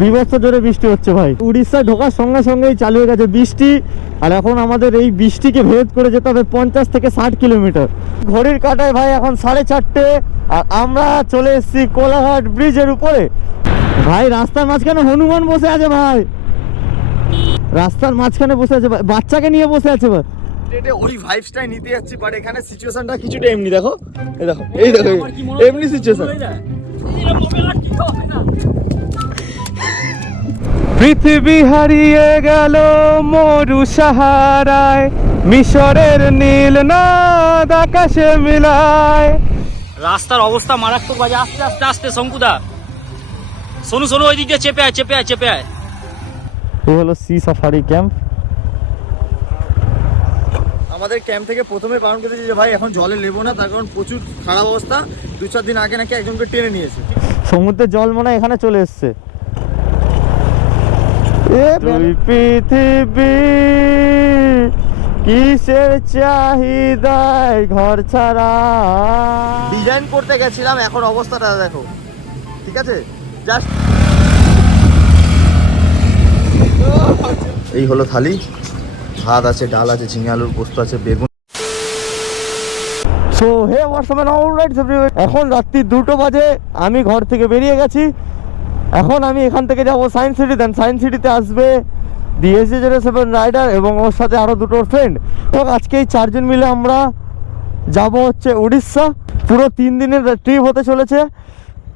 বিভৎস জোরে বৃষ্টি হচ্ছে ভাই। উড়িষ্যায় ঢোকার সঙ্গে সঙ্গেই চালু হয়ে গেছে বৃষ্টি। আর এখন আমাদের এই বৃষ্টিকে ভেদ করে যেতে হবে 50 থেকে 60 কিলোমিটার। ঘড়ির কাঁটায় ভাই এখন 4:30, আর আমরা চলে এসেছি কোলাঘাট ব্রিজের উপরে। ভাই রাস্তার মাঝখানে হনুমান বসে আছে ভাই, রাস্তার মাঝখানে বসে আছে, বাচ্চাকে নিয়ে বসে আছে ভাই। ওই ভাইবসটাই নিতে যাচ্ছি, বাট এখানে সিচুয়েশনটা কিছুটা এমনি। দেখো এই দেখো এমনি সিচুয়েশন। পৃথিবী হারিয়ে গেল মরু সাহারায়, মিশরের নীল নদ আকাশে মিলায়। রাস্তার অবস্থা মারাত্মক বাজে। আস্তে আস্তে আস্তে শঙ্কুদা, সোনু ওই দিক দিয়ে চেপে আয়। এই হলো সি সাফারি ক্যাম্প। আমাদের ক্যাম্প থেকে প্রথমে বারণ করেছে যে ভাই এখন জলে নেবো না, তার কারণ প্রচুর খারাপ অবস্থা। 2-4 দিন আগে নাকি একজনকে টেনে নিয়েছে। সমুদ্রের জল মনে হয় এখানে চলে এসছে। পৃথিবী কিসের চাহিদায় ঘর ছাড়া। ডিজাইন করতে গেছিলাম, এখন অবস্থাটা দেখো। ঠিক আছে, জাস্ট এই হলো থালি। ভাত আছে, ডাল আছে, ঝিঙে আলুর পোস্ত আছে, বেগুন। So hey what's up alright everyone, এখন রাত্রি 2টো বাজে। আমি ঘর থেকে বেরিয়ে গেছি। এখন আমি এখান থেকে যাব সায়েন্স সিটি। দেন সায়েন্স সিটিতে আসবে DSG-07 রাইডার এবং ওর সাথে আরও 2টো ফ্রেন্ড। তো আজকে এই 4 জন মিলে আমরা যাব হচ্ছে উড়িষ্যা। পুরো 3 দিনের ট্রিপ হতে চলেছে।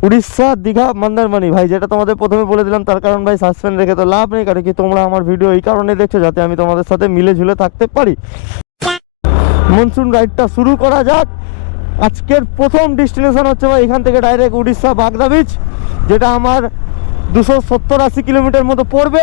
উড়িষ্যা, দীঘা, মন্দারমণি। ভাই যেটা তোমাদের প্রথমে বলে দিলাম, তার কারণ ভাই সাসপেন্স রেখে তো লাভ নেই, কারণ কি তোমরা আমার ভিডিও এই কারণে দেখছো যাতে আমি তোমাদের সাথে মিলে ঝুলে থাকতে পারি। মনসুন রাইডটা শুরু করা যাক। আজকের প্রথম ডেস্টিনেশন হচ্ছে ভাই এখান থেকে ডাইরেক্ট উড়িষ্যা বাগদা বিচ, যেটা আমার 270-80 কিলোমিটার মতো পড়বে।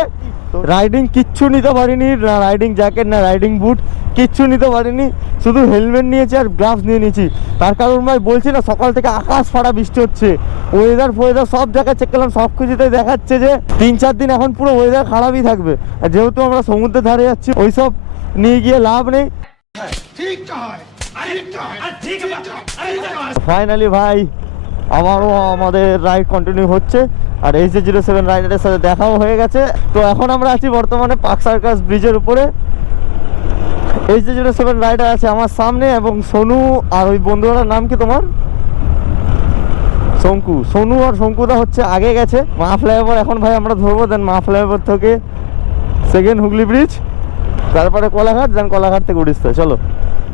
রাইডিং কিচ্ছু নিতে পারিনি, না রাইডিং জ্যাকেট, না রাইডিং বুট, কিচ্ছু নিতে পারিনি। শুধু হেলমেট নিয়েছি আর গ্লাভস নিয়ে নিয়েছি। তার কারণ ভাই বলছি না, সকাল থেকে আকাশ ফাড়া বৃষ্টি হচ্ছে। ওয়েদার সব জায়গায় চেক করলাম, সব কিছুতেই দেখাচ্ছে যে 3-4 দিন এখন পুরো ওয়েদার খারাপই থাকবে। আর যেহেতু আমরা সমুদ্রের ধারে যাচ্ছি, ওইসব নিয়ে গিয়ে লাভ নেই। ফাইনালি ভাই আবারও আমাদের রাইড কন্টিনিউ হচ্ছে, আর SG-07 রাইডারের সাথে দেখাও হয়ে গেছে। তো এখন আমরা আছি বর্তমানে পার্ক সার্কাস ব্রিজের উপরে। SG-07 রাইডার আছে আমার সামনে, এবং সোনু আর ওই বন্ধুটার নাম কি তোমার? সোনু আর শঙ্কুদা হচ্ছে আগে গেছে। মা ফ্লাইওভার এখন ভাই আমরা ধরবো, দেন মা ফ্লাইওভার থেকে সেকেন্ড হুগলি ব্রিজ, তারপরে কোলাঘাট, দেন কোলাঘাট থেকে উড়িষ্যা। চলো।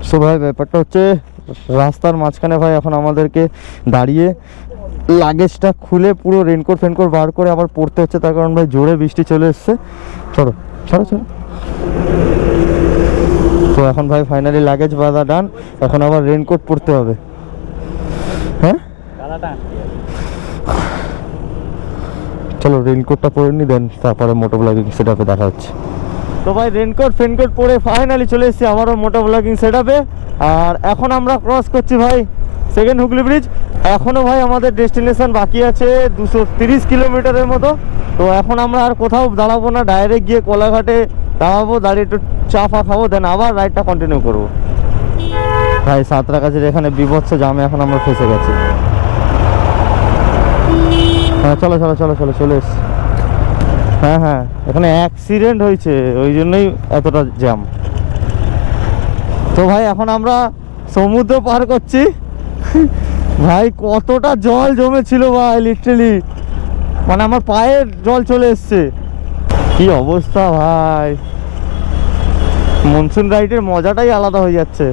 সো ভাই ব্যাপারটা হচ্ছে রাস্তার মাঝখানে ভাই এখন আমাদেরকে দাঁড়িয়ে লাগেজটা খুলে পুরো রেনকোট ফেনকোট বার করে আবার পড়তে হচ্ছে, তার কারণ ভাই জোরে বৃষ্টি চলে এসছে। চলো। তো এখন ভাই ফাইনালি লাগেজ বাঁধা ডান, এখন আবার রেনকোট পরতে হবে। হ্যাঁ চলো রেনকোটটা পরে নি, দেন তারপরে মোটো ব্লগিং সেট আপে দেখা হচ্ছে। তো ভাই রেনকোট ফেনকোট পরে ফাইনালি চলে এসেছি আমারও মোটো ব্লগিং সেট আপে। আর এখন আমরা ক্রস করছি ভাই সেকেন্ড হুগলি ব্রিজ। এখনও ভাই আমাদের ডেস্টিনেশন বাকি আছে 230 কিলোমিটারের মতো। তো এখন আমরা আর কোথাও দাঁড়াবো না, ডাইরেক্ট গিয়ে কোলাঘাটে দাঁড়াবো, দাঁড়িয়ে একটু চা ফা খাবো, দেন আবার রাইডটা কন্টিনিউ করবো। ভাই সাঁতরাগাছির এখানে বিভৎস জামে এখন আমরা ফেসে গেছি। হ্যাঁ চলো চলে এসছি। হ্যাঁ এখানে অ্যাক্সিডেন্ট হয়েছে, ওই জন্যই এতটা জ্যাম। তো ভাই এখন আমরা সমুদ্র পার করছি। ভাই কতটা জল জমেছিল ভাই, লিটারালি মানে আমার পায়ে জল চলে এসছে। কি অবস্থা ভাই, মনসুন রাইডের মজাটাই আলাদা হয়ে যাচ্ছে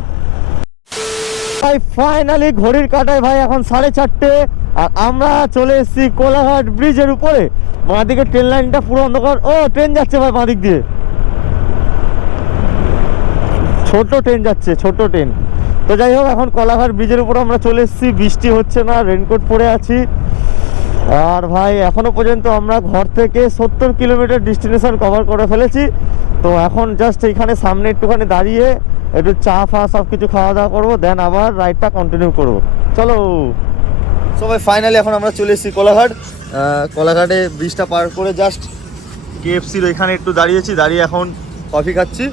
ভাই। ফাইনালি ঘড়ির কাঁটায় ভাই এখন 4:30, আর আমরা চলে এসেছি কোলাঘাট ব্রিজের উপরে। বাঁ দিকে ট্রেন লাইনটা পুরো অন্ধকার। ও ট্রেন যাচ্ছে ভাই বাঁ দিক দিয়ে, ছোট ট্রেন যাচ্ছে, ছোট ট্রেন। তো যাই হোক, এখন কোলাঘাট ব্রিজের উপর আমরা চলে এসেছি, বৃষ্টি হচ্ছে না, রেনকোট পরে আছি। আর ভাই এখনো পর্যন্ত আমরা ঘর থেকে 70 কিলোমিটার ডেস্টিনেশন কভার করে ফেলেছি। তো এখন জাস্ট এইখানে সামনে একটুখানি দাঁড়িয়ে একটু চা ফা সব কিছু খাওয়া দাওয়া করবো, দেন আবার রাইডটা কন্টিনিউ করবো। চলো। সো ভাই ফাইনালি এখন আমরা চলে এসেছি কোলাঘাট। কোলাঘাটে ব্রিজটা পার করে জাস্ট KFCর এখানে একটু দাঁড়িয়েছি, দাঁড়িয়ে এখন কফি খাচ্ছি।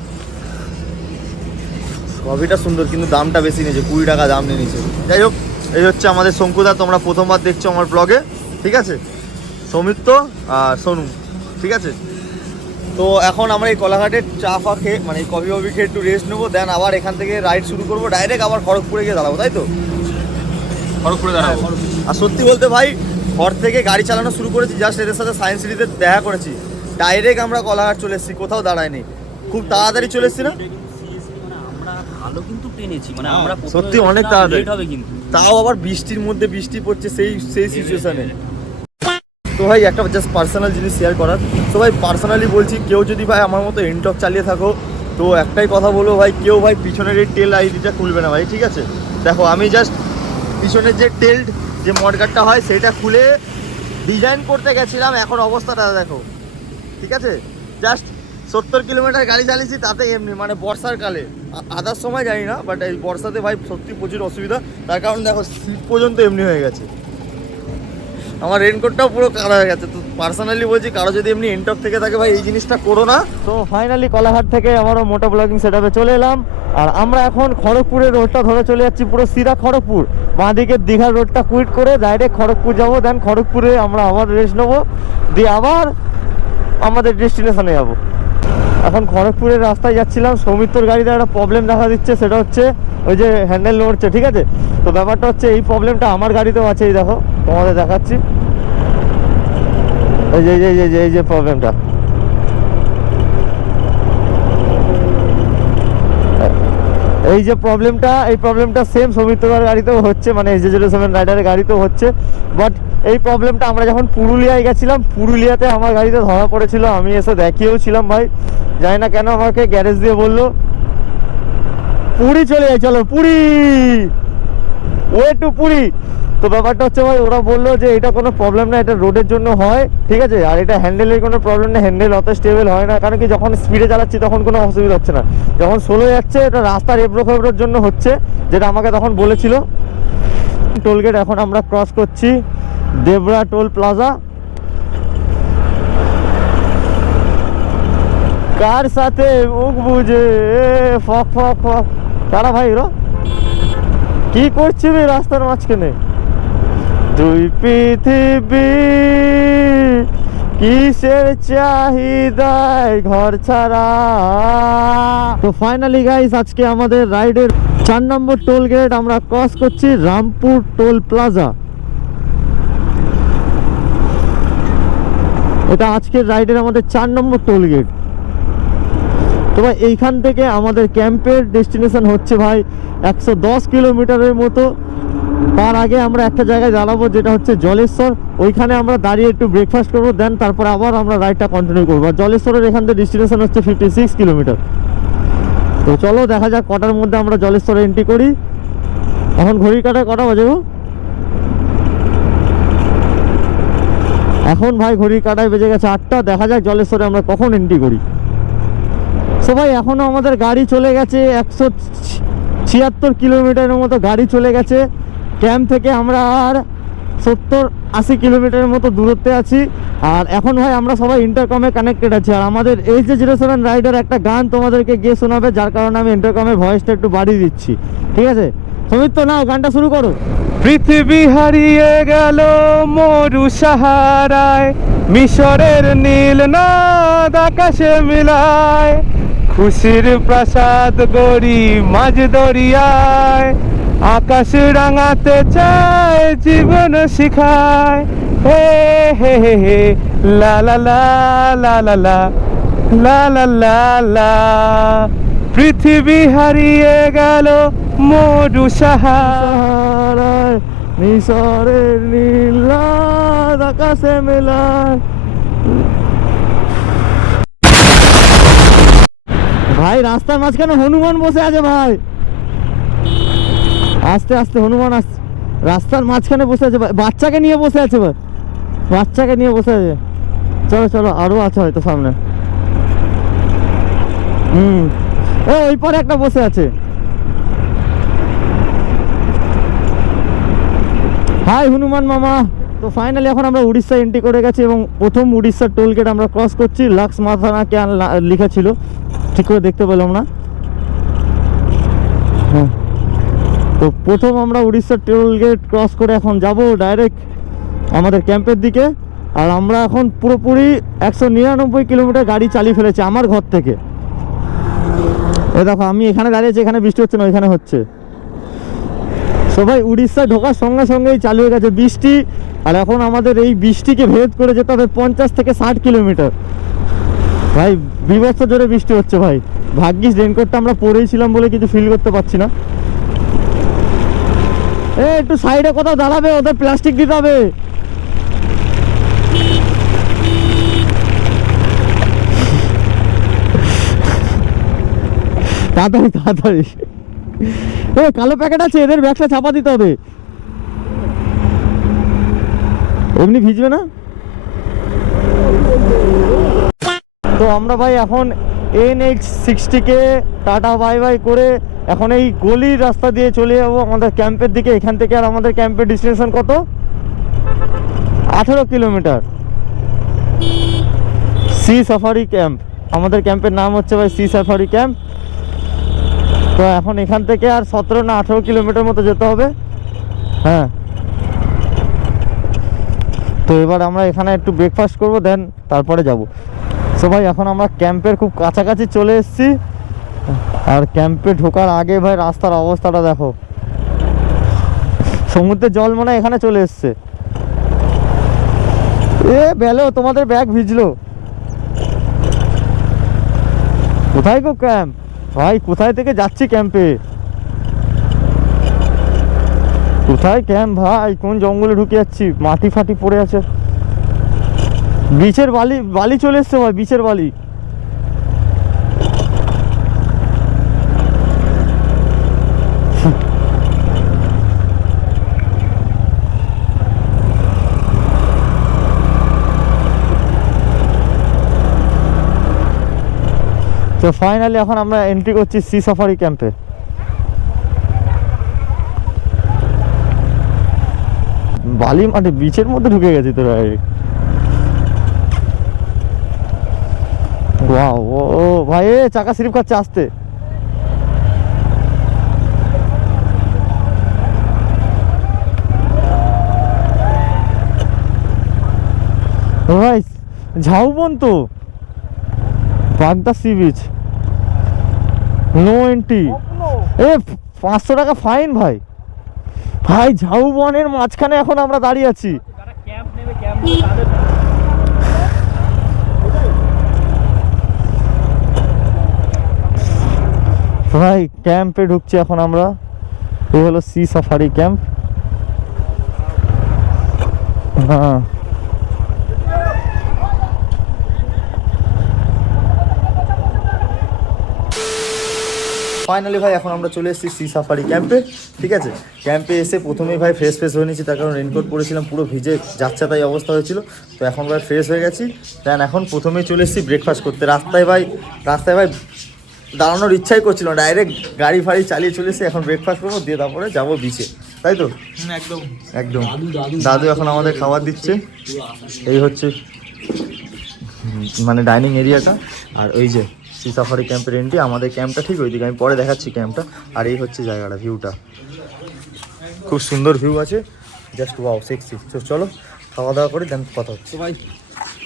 কফিটা সুন্দর, কিন্তু দামটা বেশি নিয়েছে, 20 টাকা দাম নিয়ে নিয়েছে। যাই হোক, এই হচ্ছে আমাদের শঙ্কুদা, তোমরা প্রথমবার দেখছো আমার ব্লগে, ঠিক আছে? সৌমিত্র আর সোনু, ঠিক আছে? তো এখন আমরা এই কলাঘাটের চা ফা খেয়ে মানে কফি ফফি খেয়ে একটু রেস্ট নেবো, দেন আবার এখান থেকে রাইড শুরু করবো, ডাইরেক্ট আবার খড়গপুরে গিয়ে দাঁড়াবো, তাই তো? খড়গপুরে দাঁড়াবো। আর সত্যি বলতে ভাই, ঘর থেকে গাড়ি চালানো শুরু করেছি, জাস্ট এদের সাথে সায়েন্স সিটিতে দেখা করেছি, ডাইরেক্ট আমরা কলাঘাট চলে এসেছি, কোথাও দাঁড়ায়নি, খুব তাড়াতাড়ি চলে এসেছি না? আমরা ভালো কিন্তু টেনেছি, মানে আমরা সত্যি অনেক তাড়াতাড়ি, হবে কিন্তু তাও আবার বৃষ্টির মধ্যে, বৃষ্টি পড়ছে সেই সিচুয়েশনে। তো ভাই একটা জাস্ট পার্সোনাল জিনিস শেয়ার করার, তো ভাই পার্সোনালি বলছি, কেউ যদি ভাই আমার মতো এনটক চালিয়ে থাকো, তো একটাই কথা বলবো ভাই, কেউ ভাই পিছনের এই টেল আইডিটা খুলবে না ভাই, ঠিক আছে? দেখো আমি জাস্ট পিছনের যে টেল্ড যে মডগার্ডটা হয় সেটা খুলে ডিজাইন করতে গেছিলাম, এখন অবস্থাটা দেখো, ঠিক আছে? জাস্ট 70 কিলোমিটার গাড়ি চালিয়েছি, তাতে এমনি মানে বর্ষার কালে, আদার সময় জানি না, বাট এই বর্ষাতে ভাই সত্যি প্রচুর অসুবিধা, তার কারণ দেখো সিট পর্যন্ত এমনি হয়ে গেছে, আমার রেনকোটটাও পুরো কালো হয়ে গেছে। তো পার্সোনালি বলছি, কারো যদি এমনি এনটক থেকে থাকে ভাই, এই জিনিসটা করো না। তো ফাইনালি কলাঘাট থেকে আমারও মোটো ব্লগিং সেটআপে চলে এলাম, আর আমরা এখন খড়গপুরের রোডটা ধরে চলে যাচ্ছি, পুরো সিধা খড়গপুর, বাঁদিকে দীঘার রোডটা কুইট করে ডাইরেক্ট খড়গপুর যাবো, দেন খড়গপুরে আমরা আবার রেস্ট নেবো, দিয়ে আবার আমাদের ডেস্টিনেশনে যাবো। এখন খড়গপুরের রাস্তায় যাচ্ছিলাম, সৌমিত্রর গাড়িতে একটা প্রবলেম দেখা দিচ্ছে, সেটা হচ্ছে ওই যে হ্যান্ডেল নড়ছে, ঠিক আছে? তো ব্যাপারটা হচ্ছে এই প্রবলেমটা আমার গাড়িতেও আছে, এই দেখো তোমাদের দেখাচ্ছি, এই যে প্রবলেমটা, এই যে প্রবলেমটা সেম সৌমিত্রর গাড়িতেও হচ্ছে, মানে SJ07 রাইডারের গাড়িতেও হচ্ছে। বাট এই প্রবলেমটা আমরা যখন পুরুলিয়ায় গেছিলাম, পুরুলিয়াতে আমার গাড়িতে ধরা পড়েছিল, আমি এসে দেখিয়েও ছিলাম ভাই, জানি না কেন আমাকে গ্যারেজ দিয়ে বললো পুরী চলে যাই, চলো পুরী, ওয়ে টু পুরী। তো ব্যাপারটা হচ্ছে ভাই, ওরা বললো যে এটা কোনো প্রবলেম না, এটা রোডের জন্য হয়, ঠিক আছে? আর এটা হ্যান্ডেলের কোনো প্রবলেম না, হ্যান্ডেল অত স্টেবল হয় না, কারণ কি যখন স্পিডে চালাচ্ছি তখন কোনো অসুবিধা হচ্ছে না, যখন স্লো যাচ্ছে এটা রাস্তার এবড়ো খেবড়োর জন্য হচ্ছে, যেটা আমাকে তখন বলেছিল। টোলগেট এখন আমরা ক্রস করছি, দেবরা টোল প্লাজা। কার সাথে মুখ বুঝে ফক ফক ফক, কারা ভাই এরা কি করছে রে রাস্তার মাঝখানে? দুই পৃথিবী কিসের চাহিদায় ঘর ছাড়া। তো ফাইনালি গাইস, আজকে আমাদের রাইডের 4 নম্বর টোল গেট আমরা ক্রস করছি, রামপুর টোল প্লাজা। এটা আজকের রাইডের আমাদের 4 নম্বর টোল গেট। তো ভাই এইখান থেকে আমাদের ক্যাম্পের ডেস্টিনেশন হচ্ছে ভাই 110 কিলোমিটারের মতো। তার আগে আমরা একটা জায়গায় দাঁড়াবো, যেটা হচ্ছে জলেশ্বর, ওইখানে আমরা দাঁড়িয়ে একটু ব্রেকফাস্ট করবো, দেন তারপর আবার আমরা রাইডটা কন্টিনিউ করবো। আর জলেশ্বরের এখান থেকে ডেস্টিনেশন হচ্ছে 56 কিলোমিটার। তো চলো দেখা যাক কটার মধ্যে আমরা জলেশ্বরে এন্ট্রি করি। এখন ঘড়ির কাটায় কটা বাজে গো? এখন ভাই ঘড়ির কাটায় বেজে গেছে 8টা। দেখা যাক জলেশ্বরে আমরা কখন এন্ট্রি করি। সো ভাই এখনও আমাদের গাড়ি চলে গেছে 176 কিলোমিটারের মতো গাড়ি চলে গেছে। ক্যাম্প থেকে আমরা আর 70-80 কিলোমিটারের মতো দূরত্বে আছি। আর এখন ভাই আমরা সবাই ইন্টারকমে কানেক্টেড আছি। আর আমাদের SJ07 রাইডার একটা গান তোমাদেরকে গিয়ে শোনাবে, যার কারণে আমি ইন্টারকমের ভয়েসটা একটু বাড়িয়ে দিচ্ছি, ঠিক আছে? সমিত, নাও গানটা শুরু করো। পৃথিবী হারিয়ে গেল মরু সাহারায়, মিশরের নীল নদ আকাশে মিলায়, খুশির প্রাসাদ গড়ি মাঝ দরিয়ায়, আকাশ রাঙাতে চায় জীবন শিখায়, হে হে হে হে লা লা লা লা লা লা লা লা লা লা। পৃথিবী হারিয়ে গেল মরু সাহারায়, মিশরের নীল নদ আকাশে মেলায়। ভাই রাস্তার মাঝখানে হনুমান বসে আছে ভাই, আস্তে আস্তে হনুমান আসছে, রাস্তার মাঝখানে বসে আছে ভাই, বাচ্চাকে নিয়ে বসে আছে ভাই, বাচ্চাকে নিয়ে বসে আছে। চলো চলো, আরো আছে হয়তো সামনে। ওই পরে একটা বসে আছে। হাই হনুমান মামা। তো ফাইনালি এখন আমরা উড়িষ্যা এন্ট্রি করে গেছি এবং প্রথম উড়িষ্যার টোল গেট আমরা ক্রস করছি। লাক্স মাথানা কে লেখা ছিল, ঠিক করে দেখতে পেলাম না। হ্যাঁ, তো প্রথম আমরা উড়িষ্যার টোল গেট ক্রস করে এখন যাব ডাইরেক্ট আমাদের ক্যাম্পের দিকে। আর আমরা এখন পুরোপুরি 199 কিলোমিটার গাড়ি চালিয়ে ফেলেছি আমার ঘর থেকে। এ দেখো আমি এখানে দাঁড়িয়েছি, এখানে বৃষ্টি হচ্ছে না, ওইখানে হচ্ছে। সবাই উড়িষ্যায় ঢোকার সঙ্গে সঙ্গেই চালু হয়ে গেছে বৃষ্টি। আর এখন আমাদের এই বৃষ্টিকে ভেদ করে যেতে হবে 50 থেকে 60 কিলোমিটার। ভাই বিভৎস জোরে বৃষ্টি হচ্ছে ভাই। ভাগ্যিস রেনকোটটা আমরা পরেই ছিলাম বলে কিছু ফিল করতে পারছি না। একটু সাইডে কোথাও দাঁড়াবে, ওদের প্লাস্টিক দিতে হবে। তাড়াতাড়ি তাড়াতাড়ি, কালো প্যাকেট আছে, এদের ব্যাগটা চাপা দিতে হবে। এমনি ভিজবে না তো। আমরা ভাই এখন NH60-কে টাটা বাই বাই করে এখন এই গলির রাস্তা দিয়ে চলে যাবো আমাদের ক্যাম্পের দিকে। এখান থেকে আর আমাদের ক্যাম্পের ডেস্টিনেশন কত? 18 কিলোমিটার। সি সাফারি ক্যাম্প, আমাদের ক্যাম্পের নাম হচ্ছে ভাই সি সাফারি ক্যাম্প। তো এখন এখান থেকে আর 17 না 18 কিলোমিটার মতো যেতে হবে। হ্যাঁ, তো এবার আমরা এখানে একটু ব্রেকফাস্ট করবো, দেন তারপরে যাব। সো ভাই এখন আমরা ক্যাম্পের খুব কাছাকাছি চলে এসেছি। আর ক্যাম্পে ঢোকার আগে ভাই রাস্তার অবস্থাটা দেখো, সমুদ্রের জল মনে হয় এখানে চলে এসছে। এ বেলো, তোমাদের ব্যাগ ভিজলো। কোথায় গো ক্যাম্প? ভাই কোথায় থেকে যাচ্ছি ক্যাম্পে? কোথায় ক্যাম্প ভাই? কোন জঙ্গলে ঢুকে যাচ্ছি? মাটি ফাটি পড়ে আছে। বিচের বালি, বালি চলে এসছে ভাই, বিচের বালি। তো ফাইনালি এখন আমরা এন্ট্রি করছি সি সাফারি ক্যাম্পে। বালি মানে বিচের মধ্যে ঢুকে গেছি তোরা। ওয়াও, ও ভাই চাকা স্লিপ খাচ্ছে আসতে। ভাই ঝাউবন তো, বাগদা সি বিচ, নো এন্ট্রি। 500 টাকা ফাইন ভাই। ভাই ঝাউবনের মাঝখানে এখন আমরা দাঁড়িয়ে আছি। ভাই ক্যাম্পে ঢুকছি এখন আমরা। এই হলো সি সাফারি ক্যাম্প। হ্যাঁ, ফাইনালি ভাই এখন আমরা চলে এসেছি সি সাফারি ক্যাম্পে। ঠিক আছে, ক্যাম্পে এসে প্রথমেই ভাই ফ্রেশ হয়ে নিয়েছি, তার কারণ রেনকোট পরেছিলাম, পুরো ভিজে যাচ্ছে তাই অবস্থা হয়েছিল। তো এখন ভাই ফ্রেশ হয়ে গেছি। দেন এখন প্রথমেই চলে এসেছি ব্রেকফাস্ট করতে। রাস্তায় ভাই দাঁড়ানোর ইচ্ছাই করছিল, ডাইরেক্ট গাড়ি ফাড়ি চালিয়ে চলে এসে এখন ব্রেকফাস্ট করবো, দিয়ে তারপরে যাবো বিচে, তাই তো? একদম একদম। দাদু এখন আমাদের খাবার দিচ্ছে। এই হচ্ছে মানে ডাইনিং এরিয়াটা। আর ওই যে সি সাফারি ক্যাম্পের এন্ট্রি, আমাদের ক্যাম্পটা ঠিক ওইদিকে, আমি পরে দেখাচ্ছি ক্যাম্পটা। আর এই হচ্ছে জায়গাটা, ভিউটা খুব সুন্দর ভিউ আছে, জাস্ট ওয়াও, সেক্সি। তো চলো খাওয়া দাওয়া করি, দেন কথা হচ্ছে। ভাই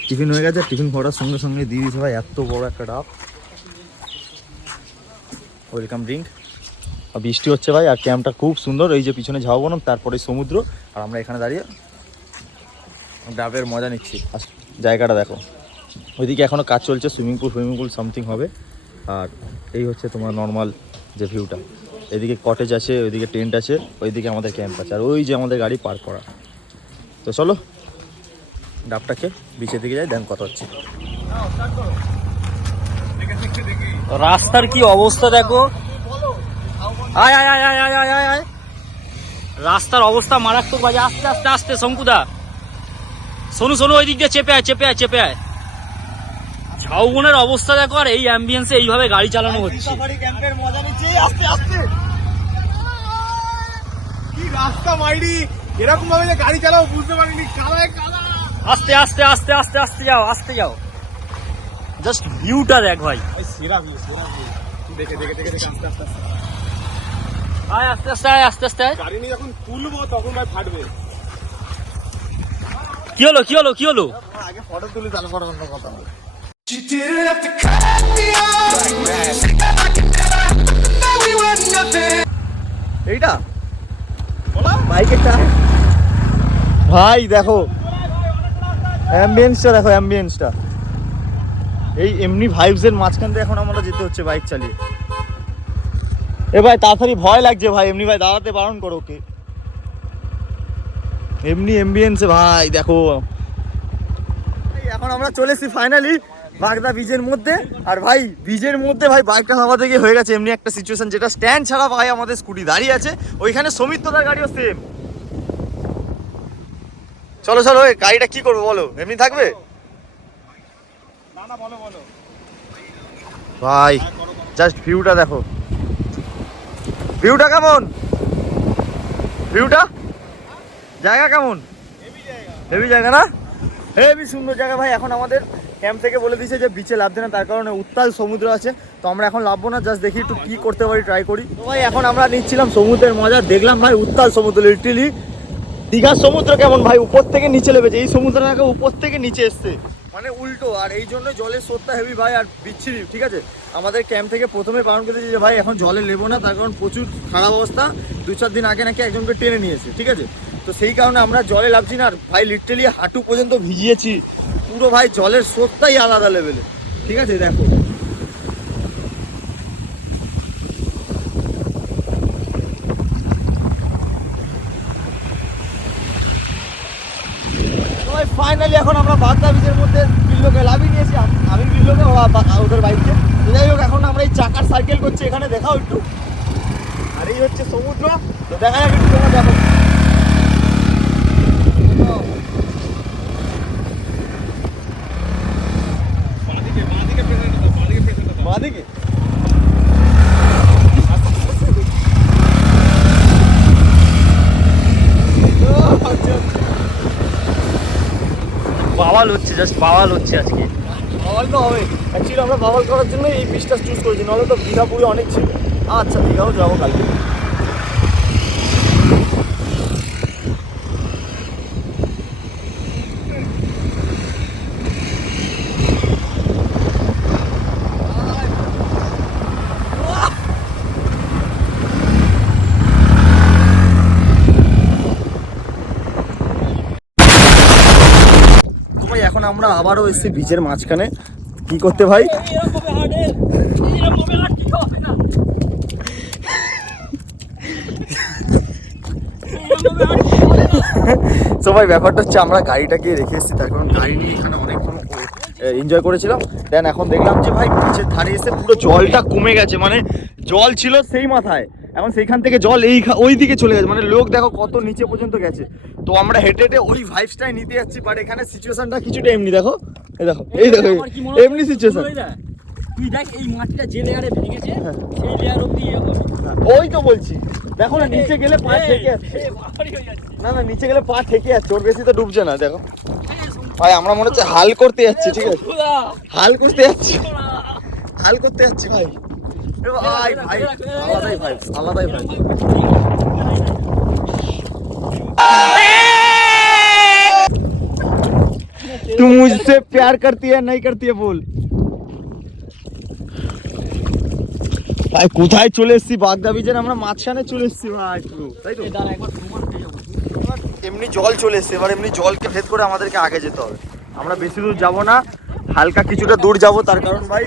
টিফিন হয়ে গেছে, টিফিন করার সঙ্গে সঙ্গে দিয়ে দিয়েছে ভাই এত বড় একটা ডাব, ওয়েলকাম ড্রিঙ্ক। আর বৃষ্টি হচ্ছে ভাই, আর ক্যাম্পটা খুব সুন্দর। এই যে পিছনে ঝাউবন, তারপরে সমুদ্র, আর আমরা এখানে দাঁড়িয়ে ডাবের মজা নিচ্ছি। আর জায়গাটা দেখো, ওইদিকে এখনও কাজ চলছে, সুইমিং পুল সামথিং হবে। আর এই হচ্ছে তোমার নর্মাল যে ভিউটা, এদিকে কটেজ আছে, ওইদিকে টেন্ট আছে, ওইদিকে আমাদের ক্যাম্প আছে, আর ওই যে আমাদের গাড়ি পার্ক করা। তো চলো ডাবটাকে বিচের দিকে যাই, দেন কথা হচ্ছে। রাস্তার কি অবস্থা দেখো, আয় আয় আয় আয় আয় আয় আয় আয়। রাস্তার অবস্থা মারাত্মক বাজে। আস্তে আস্তে আস্তে শঙ্কুদা, সোনু ওই দিক দিয়ে চেপে আয়। ঝাউবনের অবস্থা দেখো, আর এই অ্যাম্বিয়েন্সে এইভাবে গাড়ি চালানো হচ্ছে। ক্যাম্পের মজা নিচ্ছি, আস্তে আস্তে। কি রাস্তা মাইরি, এরকম ভাবে যে গাড়ি চালাও বুঝতে পারিনি, কালায় কালা। আস্তে আস্তে আস্তে আস্তে আস্তে যাও। জাস্ট ভিউটা দেখ ভাই, সেরা ভিউ। দেখে আস্তে আস্তে আয় আস্তে আস্তে আস্তে আস্তে। গাড়ি নিয়ে যখন তুলবো তখন ভাই ফাটবে। কি হলো কি হলো কি হলো? আগে ফটো তুলি তারপর অন্য কথা বলি। এইটা বাইকেরটা ভাই দেখো অ্যাম্বিয়েন্সটা, দেখো অ্যাম্বিয়েন্সটা, এই এমনি ভাইবসের মাঝখান দিয়ে এখন আমরা যেতে হচ্ছে বাইক চালিয়ে। এ ভাই তাড়াতাড়ি ভয় লাগছে ভাই, এমনি ভাই দাঁড়াতে বারণ করো ওকে। এমনি অ্যাম্বিয়েন্সে ভাই দেখো। এখন আমরা চলেছি ফাইনালি বাগদা ব্রিজের মধ্যে। আর ভাই ব্রিজের মধ্যে ভাই বাইকটা নামা থেকে হয়ে গেছে এমনি একটা সিচুয়েশন, যেটা স্ট্যান্ড ছাড়া ভাই আমাদের স্কুটি দাঁড়িয়ে আছে, ওইখানে সৌমিত্রদার গাড়িও সেম। চলো চলো, এই গাড়িটা কি করবো বলো, এমনি থাকবে? না বলো বলো ভাই জাস্ট ভিউটা দেখো, ভিউটা কেমন, ভিউটা জায়গা কেমন, হেভি জায়গা না, হেভি সুন্দর জায়গা ভাই। এখন আমাদের ক্যাম্প থেকে বলে দিয়েছে যে বিচে লাভবে না, তার কারণে উত্তাল সমুদ্র আছে, তো আমরা এখন লাভবো না, জাস্ট দেখি একটু কি করতে পারি, ট্রাই করি। তো ভাই এখন আমরা নিচ্ছিলাম সমুদ্রের মজা, দেখলাম ভাই উত্তাল সমুদ্র, লিটারালি দীঘার সমুদ্র কেমন ভাই উপর থেকে নিচে লেবেছে, এই সমুদ্রটাকে উপর থেকে নিচে এসছে মানে উল্টো, আর এই জন্য জলের স্রোতটা হেভি ভাই আর বিচ্ছিরি। ঠিক আছে, আমাদের ক্যাম্প থেকে প্রথমে বারণ করে দিয়েছে যে ভাই এখন জলে নেবো না, তার কারণ প্রচুর খারাপ অবস্থা, 2-4 দিন আগে নাকি একজনকে টেনে নিয়েছে। ঠিক আছে, তো সেই কারণে আমরা জলে নামছি না, আর ভাই লিটারালি হাঁটু পর্যন্ত ভিজিয়েছি পুরো ভাই, জলের স্রোতটাই আলাদা লেভেলে। ঠিক আছে দেখো, ফাইনালি এখন আমরা বাগদা ব্রিজের মধ্যে বিল্লোকে লাভিয়ে নিয়েছি, আমি বিল্লোকে, ওদের বাইককে। যাই হোক এখন আমরা এই চাকার সাইকেল করছি, এখানে দেখাও একটু, আর এই হচ্ছে সমুদ্র, তো দেখা যাক একটু, তোমরা দেখো। বাঁদিকে বাওয়াল হচ্ছে, জাস্ট বাওয়াল হচ্ছে আজকে। বাওয়াল তো হবে, অ্যাকচুয়ালি আমরা বাওয়াল করার জন্য এই বিচটা চুজ করেছি, নাহলে তো দীঘা পুরী অনেক ছিল। আচ্ছা দীঘাও যাবো কালকে। এখন আমরা আবারও এসেছি বিচের মাঝখানে, কি করতে ভাই? তো ভাই ব্যাপারটা হচ্ছে আমরা গাড়িটাকে রেখে এসেছি, তার কারণ গাড়ি নিয়ে এখানে অনেকক্ষণ এনজয় করেছিলাম, দেন এখন দেখলাম যে ভাই বিচের ধারে এসে পুরো জলটা কমে গেছে, মানে জল ছিল সেই মাথায়, এখন সেইখান থেকে জল ওই দিকে চলে গেছে, মানে লোক দেখো কত নিচে পর্যন্ত গেছে। তো আমরা হেঁটে হেঁটে ওই ভাইবসটাই নিতে যাচ্ছি, বাট এখানে সিচুয়েশনটা কিছুটা এমনি, দেখো এই দেখো, এই দেখো এমনি সিচুয়েশন। তুই দেখ এই মাটিটা যে লেয়ারে ভেঙেছে সেই লেয়ার অবধি ওই তো বলছি, দেখো না নিচে গেলে পা ঠেকে যাচ্ছে, না না নিচে গেলে পা ঠেকে যাচ্ছে, ওর বেশি তো ডুবছে না। দেখো ভাই আমরা মনে হচ্ছে হাল করতে যাচ্ছি, ঠিক আছে হাল করতে যাচ্ছি, হাল করতে যাচ্ছি ভাই, ভাই ভাই আলাদাই ভাই, আলাদাই ভাই। तू मुझसे प्यार करती है नहीं करती है बोल। ভাই কোথায় চলে এসেছি, বাগদা ব্রিজের আমরা মাঝখানে চলে এসেছি ভাই পুরো, তাই তো? এমনি জল চলে এসছে, এবার এমনি জলকে ভেদ করে আমাদেরকে আগে যেতে হবে, আমরা বেশি দূর যাব না, হালকা কিছুটা দূর যাব, তার কারণ ভাই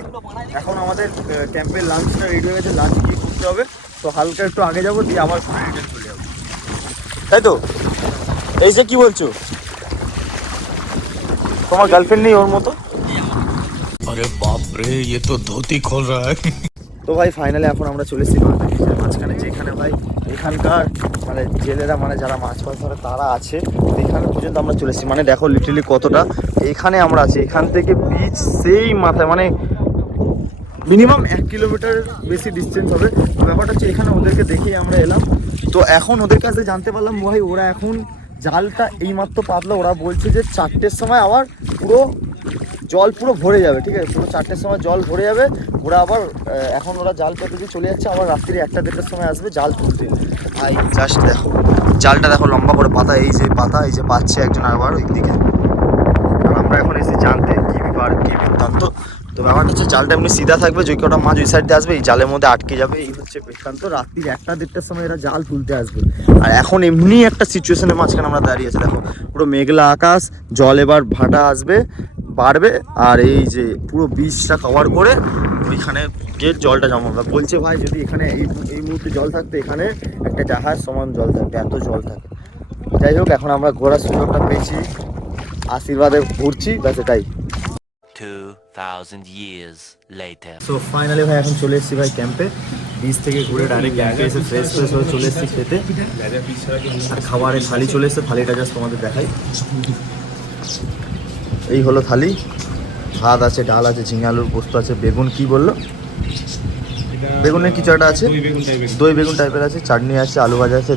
এখন আমাদের ক্যাম্পের লাঞ্চটা রেডি হয়ে গেছে, লাঞ্চ কি করতে হবে, তো হালকা একটু আগে যাবো, দিয়ে আবার রিটার্ন চলে যাবো, তাই তো? এই যে কি বলছো, তোমার গার্লফ্রেন্ড নেই ওর মতো? अरे बाप रे ये तो धोती खोल रहा है। তো ভাই ফাইনালি এখন আমরা চলেছি মাঝখানে, যেখানে ভাই এখানকার মানে জেলেরা, মানে যারা মাছ ধরে তারা আছে, এখানে পর্যন্ত আমরা চলেছি, মানে দেখো লিটারালি কতটা, এখানে আমরা আছি, এখান থেকে বিচ সেই মাথায়, মানে মিনিমাম 1 কিলোমিটার বেশি ডিস্টেন্স হবে। ব্যাপারটা হচ্ছে এখানে ওদেরকে দেখেই আমরা এলাম, তো এখন ওদের কাছে জানতে পারলাম ভাই ওরা এখন জালটা এইমাত্র পাতলো, ওরা বলছে যে 4টের সময় আবার পুরো জল পুরো ভরে যাবে, ঠিক আছে, পুরো 4টের সময় জল ভরে যাবে, ওরা আবার এখন ওরা জাল পেতে দিয়ে চলে যাচ্ছে, আবার রাত্রি 1টা-1:30টার সময় আসবে জাল তুলতে। ভাই জাস্ট দেখো জালটা দেখো লম্বা করে পাতা, এই যে পাতা, এই যে পাচ্ছে একজন আবার ওই দিকে, বৃত্তান্ত। তো ব্যাপারটা হচ্ছে জালটা এমনি সিধা থাকবে, যে কটা মাছ ওই সাইড দিয়ে আসবে এই জালের মধ্যে আটকে যাবে, এই হচ্ছে বৃত্তান্ত। রাত্রির 1টা-1:30টার সময় এরা জাল তুলতে আসবে। আর এখন এমনি একটা সিচুয়েশনের মাঝখানে আমরা দাঁড়িয়ে আছি, দেখো পুরো মেঘলা আকাশ, জল এবার ভাটা আসবে, বাড়বে, আর এই যে পুরো বীজটা কভার করে ওইখানে যে জলটা জমা হবে। বলছে ভাই যদি এখানে এই মুহূর্তে জল থাকতো, এখানে একটা জাহাজ সমান জল থাকতো, এত জল থাকে। যাই হোক, এখন আমরা ঘোরার সুযোগটা পেয়েছি, আশীর্বাদে ঘুরছি, ব্যাস এটাই। 2000 years later. সো ফাইনালি ভাই এখন চলে এসেছি ভাই ক্যাম্পে। বিচ থেকে ঘুরে ডাইরেক্ট ক্যাম্পে এসে ফ্রেশ হয়ে চলে এসেছি খেতে। আর খাবারের থালি চলে এসেছে, থালিটা জাস্ট তোমাদের দেখাই। এই হলো থালি, ভাত আছে, ডাল আছে, ঝিঙে আলুর পোস্ত আছে, বেগুন কি বললো, বেগুনের কিছু একটা আছে, দই বেগুন টাইপের আছে, চাটনি আছে, আলু ভাজা আছে,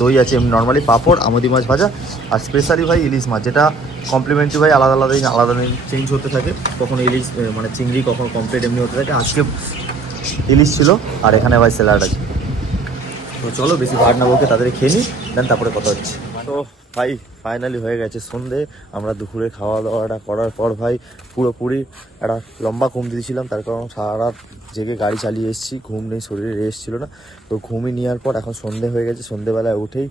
দই আছে, এমনি নর্মালি পাঁপড়, আমুদি মাছ ভাজা, আর স্পেশালি ভাই ইলিশ মাছ, যেটা কমপ্লিমেন্টারি ভাই আলাদা দিন চেঞ্জ হতে থাকে। কখনো ইলিশ মানে চিংড়ি, কখনো কমপ্লিট এমনি হতে থাকে। আজকে ইলিশ ছিল, আর এখানে ভাই স্যালাড আছে। তো চলো বেশি ভাট না বলতে তাদের খেয়ে নিই, দেন তারপরে কথা হচ্ছে। তো ভাই ফাইনালি হয়ে গেছে সন্ধে। আমরা দুপুরে খাওয়া দাওয়াটা করার পর ভাই পুরোপুরি একটা লম্বা ঘুম দিয়েছিলাম, তার কারণ সারা রাত জেগে গাড়ি চালিয়ে এসেছি, ঘুম নেই, শরীরে রেস্ট ছিল না। তো ঘুমিয়ে নেওয়ার পর এখন সন্ধে হয়ে গেছে, সন্ধেবেলায় উঠেই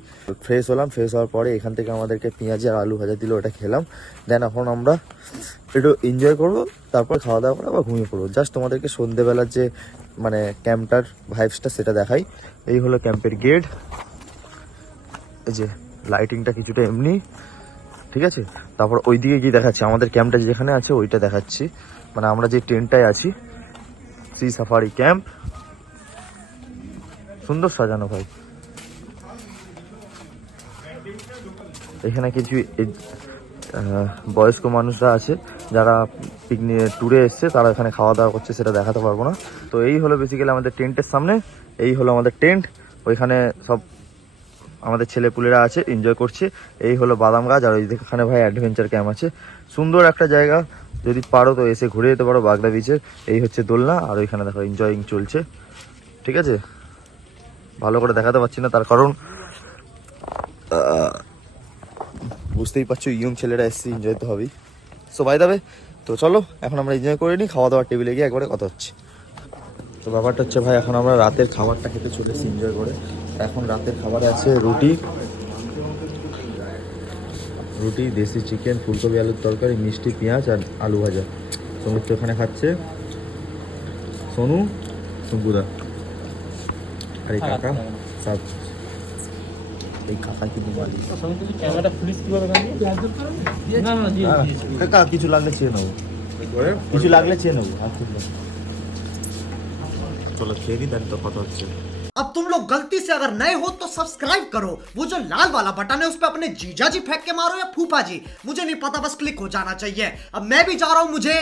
ফ্রেশ হলাম। ফ্রেশ হওয়ার পরে এখান থেকে আমাদেরকে পেঁয়াজি আর আলু ভাজা দিল, ওটা খেলাম। দেন এখন আমরা একটু এনজয় করবো, তারপর খাওয়া দাওয়া করে আবার ঘুমিয়ে পড়বো। জাস্ট তোমাদেরকে সন্ধেবেলার যে মানে ক্যাম্পটার ভাইবসটা সেটা দেখাই। এই হলো ক্যাম্পের গেট, এই যে লাইটিংটা কিছুটা এমনি, ঠিক আছে। তারপর ওইদিকে গিয়ে দেখাচ্ছি আমাদের ক্যাম্পটা যেখানে আছে ওইটা দেখাচ্ছি, মানে আমরা যে টেন্টটায় আছি, সি সাফারি ক্যাম্প। সুন্দর সাজানো ভাই। এখানে কিছু বয়স্ক মানুষরা আছে যারা পিকনিক ট্যুরে এসছে, তারা এখানে খাওয়া দাওয়া করছে, সেটা দেখাতে পারবো না। তো এই হলো বেসিক্যালি আমাদের টেন্টের সামনে, এই হলো আমাদের টেন্ট। ওইখানে সব আমাদের ছেলেপুলেরা আছে, এনজয় করছে। এই হলো বাদাম গাছ, আর ওইখানে ভাই অ্যাডভেঞ্চার ক্যাম্প আছে। সুন্দর একটা জায়গা, যদি পারো তো এসে ঘুরে যেতে পারো বাগদা বিচের। এই হচ্ছে দোলনা, আর ওইখানে দেখো এনজয়িং চলছে, ঠিক আছে। ভালো করে দেখাতে পারছি না, তার কারণ বুঝতেই পারছো ইয়ং ছেলেরা এসছে, এনজয় তো হবেই। সো বাই দাবে, তো চলো এখন আমরা এনজয় করে নিই, খাওয়া দাওয়ার টেবিলে গিয়ে একবারে কথা হচ্ছে। তো ব্যাপারটা হচ্ছে ভাই এখন আমরা রাতের খাবারটা খেতে চলেছি এনজয় করে। এখন রাতের খাবারে আছে রুটি, দেশি চিকেন, ফুলকপি আলুর তরকারি, মিষ্টি, পেঁয়াজ আর আলু ভাজা। সমস্ত এখানে খাচ্ছে সোনু, শঙ্কুদা, আর এই কাকা সব। এই কাকা কিন্তু কাকা কিছু লাগলে চেয়ে নেবো, কিছু লাগলে চেয়ে নেবো। চলো খেয়ে দিই, দেন তো কথা হচ্ছে। अब तुम लोग गलती से अगर नए हो तो सब्सक्राइब करो, वो जो लाल वाला बटन है उस पर अपने जीजा जी फेंक के मारो या फूफा जी, मुझे नहीं पता, बस क्लिक हो जाना चाहिए। अब मैं भी जा रहा हूं, मुझे